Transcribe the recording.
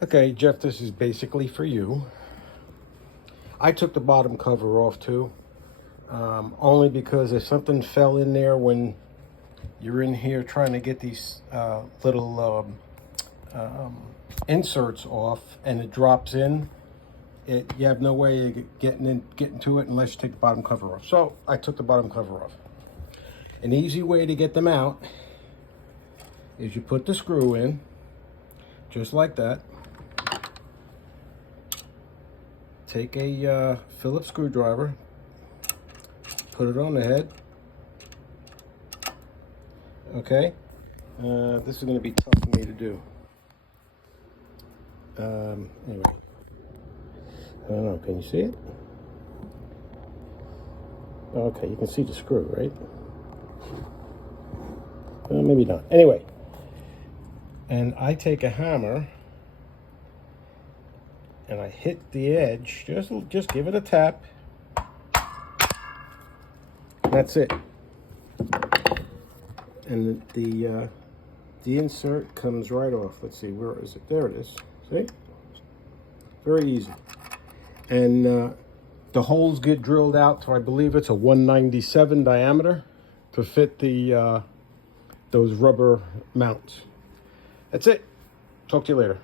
Okay, Jeff, this is basically for you. I took the bottom cover off too, only because if something fell in there when you're in here trying to get these little inserts off and it drops in, you have no way of getting to it unless you take the bottom cover off. So I took the bottom cover off. An easy way to get them out is you put the screw in, just like that. Take a Phillips screwdriver, put it on the head. Okay, this is going to be tough for me to do. Anyway, I don't know, can you see it? Okay, you can see the screw, right? Maybe not. Anyway, and I take a hammer and I hit the edge, just give it a tap. That's it. And the insert comes right off. Let's see, where is it? There it is. See? Very easy. And the holes get drilled out to, I believe it's a 197 diameter to fit the those rubber mounts. That's it. Talk to you later.